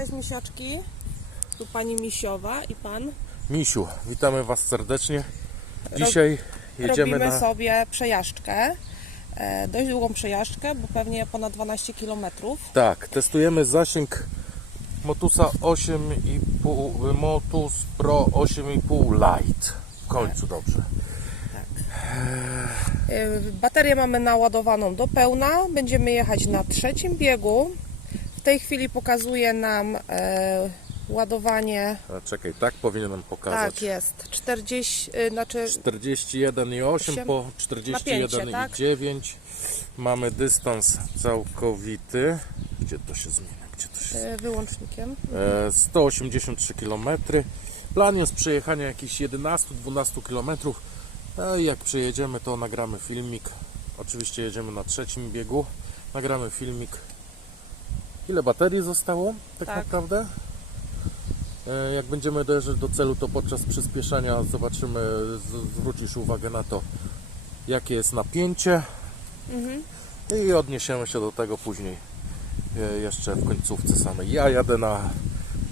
Cześć misiaczki. Tu pani Misiowa i pan. Misiu, witamy Was serdecznie. Dzisiaj jedziemy Robimy na... sobie przejażdżkę. E, dość długą przejażdżkę, bo pewnie ponad 12 km. Tak, testujemy zasięg Motusa 8,5 Motus Pro 8,5 Lite. W końcu dobrze. E, baterię mamy naładowaną do pełna. Będziemy jechać na trzecim biegu. W tej chwili pokazuje nam e, ładowanie. A czekaj, tak powinienem pokazać. Tak jest. 40, e, znaczy 41,8 Osiem. po Napięcie, 41,9 tak? Mamy dystans całkowity. Gdzie to się zmienia? Gdzie to się e, wyłącznikiem. E, 183 km. Plan jest przejechania jakichś 11-12 km. E, Jak przyjedziemy, to nagramy filmik. Oczywiście jedziemy na trzecim biegu. Nagramy filmik. Ile baterii zostało tak, Tak. naprawdę? E, Jak będziemy dojeżdżać do celu, to podczas przyspieszania zobaczymy, zwrócisz uwagę na to, jakie jest napięcie Mhm. i odniesiemy się do tego później e, jeszcze w końcówce samej. Ja jadę na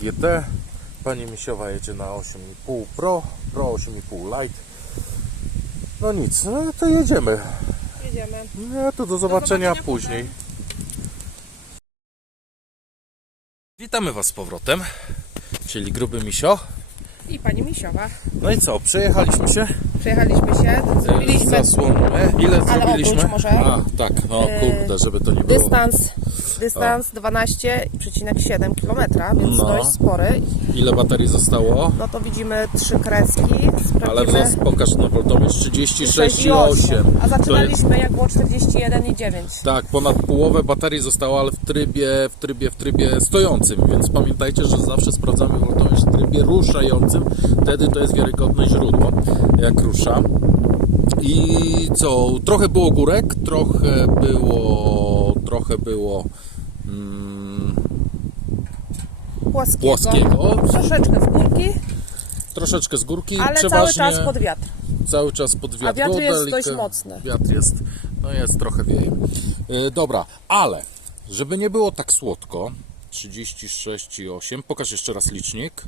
GT, pani Misiowa jedzie na 8,5 Pro, Pro 8,5 Lite. No nic, no to jedziemy. Jedziemy. No to do zobaczenia, zobaczenia później. Witamy Was z powrotem, czyli gruby misio. I pani Misiowa. No i co, przejechaliśmy się? Przejechaliśmy się, zrobiliśmy Zasłonę. Ile Ale zrobiliśmy? obróć może. A, tak, no E, kurde, żeby to nie było. dystans, dystans 12,7 km, więc No. dość spory. Ile baterii zostało? No to widzimy trzy kreski. Ale Sprawdzimy wzrost pokaż na voltomierz 36,8. 6,8. A jest, zaczynaliśmy jak było 41,9. tak, ponad połowę baterii zostało, ale w trybie, w trybie, w trybie stojącym, więc pamiętajcie, że zawsze sprawdzamy voltomierz trybie ruszającym. Wtedy to jest wiarygodne źródło, jak rusza. I co, trochę było górek, trochę było, trochę było mm, Płaskiego. płaskiego, Troszeczkę w górki, troszeczkę z górki, ale cały przeważnie czas pod wiatr. cały czas pod wiatr. A wiatr jest dość mocny. Wiatr jest, no jest trochę wieje. E, dobra, ale żeby nie było tak słodko, 36,8, pokaż jeszcze raz licznik.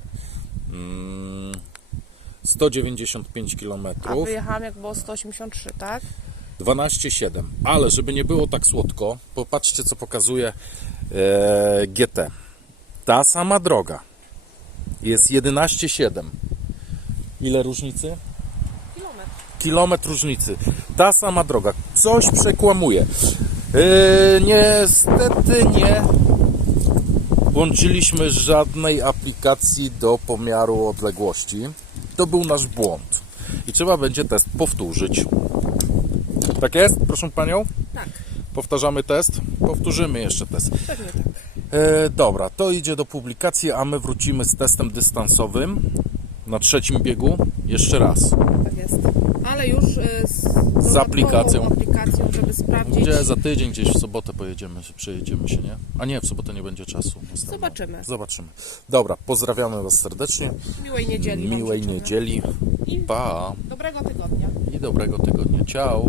Mm, 195 km, A wyjechałam jak było 183, tak? 12,7. Ale żeby nie było tak słodko, popatrzcie co pokazuje e, GT. Ta sama droga jest 11,7. Ile różnicy? Kilometr. kilometr różnicy. Ta sama droga. Coś przekłamuje. Yy, niestety nie włączyliśmy żadnej aplikacji do pomiaru odległości. To był nasz błąd. I trzeba będzie test powtórzyć. Tak jest, proszę panią? Tak, Powtarzamy test? Powtórzymy jeszcze test. pewnie tak. E, dobra, to idzie do publikacji, a my wrócimy z testem dystansowym na trzecim biegu jeszcze raz. Jest. Ale już y, z, Z aplikacją. aplikacją, żeby sprawdzić. Gdzie za tydzień, gdzieś w sobotę pojedziemy, przejedziemy się, nie? A nie, w sobotę nie będzie czasu. Następną. Zobaczymy. Zobaczymy. Dobra, pozdrawiamy Was serdecznie. Miłej niedzieli. Miłej niedzieli. I Pa. dobrego tygodnia. I dobrego tygodnia. Ciao.